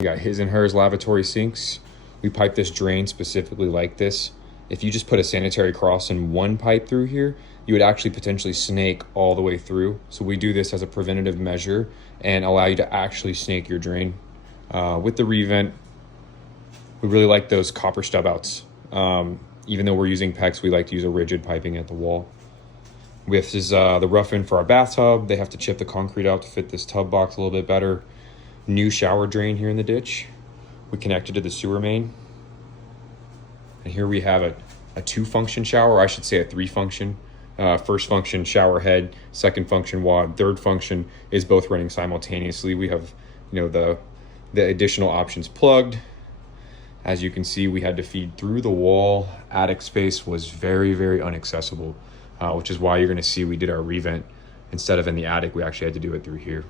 We got his and hers lavatory sinks. We pipe this drain specifically like this. If you just put a sanitary cross in one pipe through here, you would actually potentially snake all the way through. So we do this as a preventative measure and allow you to actually snake your drain. With the revent, we really like those copper stub outs. Even though we're using PEX, we like to use a rigid piping at the wall. This is the rough in for our bathtub. They have to chip the concrete out to fit this tub box a little bit better. New shower drain here in the ditch. We connected to the sewer main. And here we have a 2-function shower, or I should say a 3-function. First function, shower head. Second function, wad. Third function is both running simultaneously. We have, the additional options plugged. As you can see, we had to feed through the wall. Attic space was very, very inaccessible, which is why you're going to see we did our revent. Instead of in the attic, we actually had to do it through here.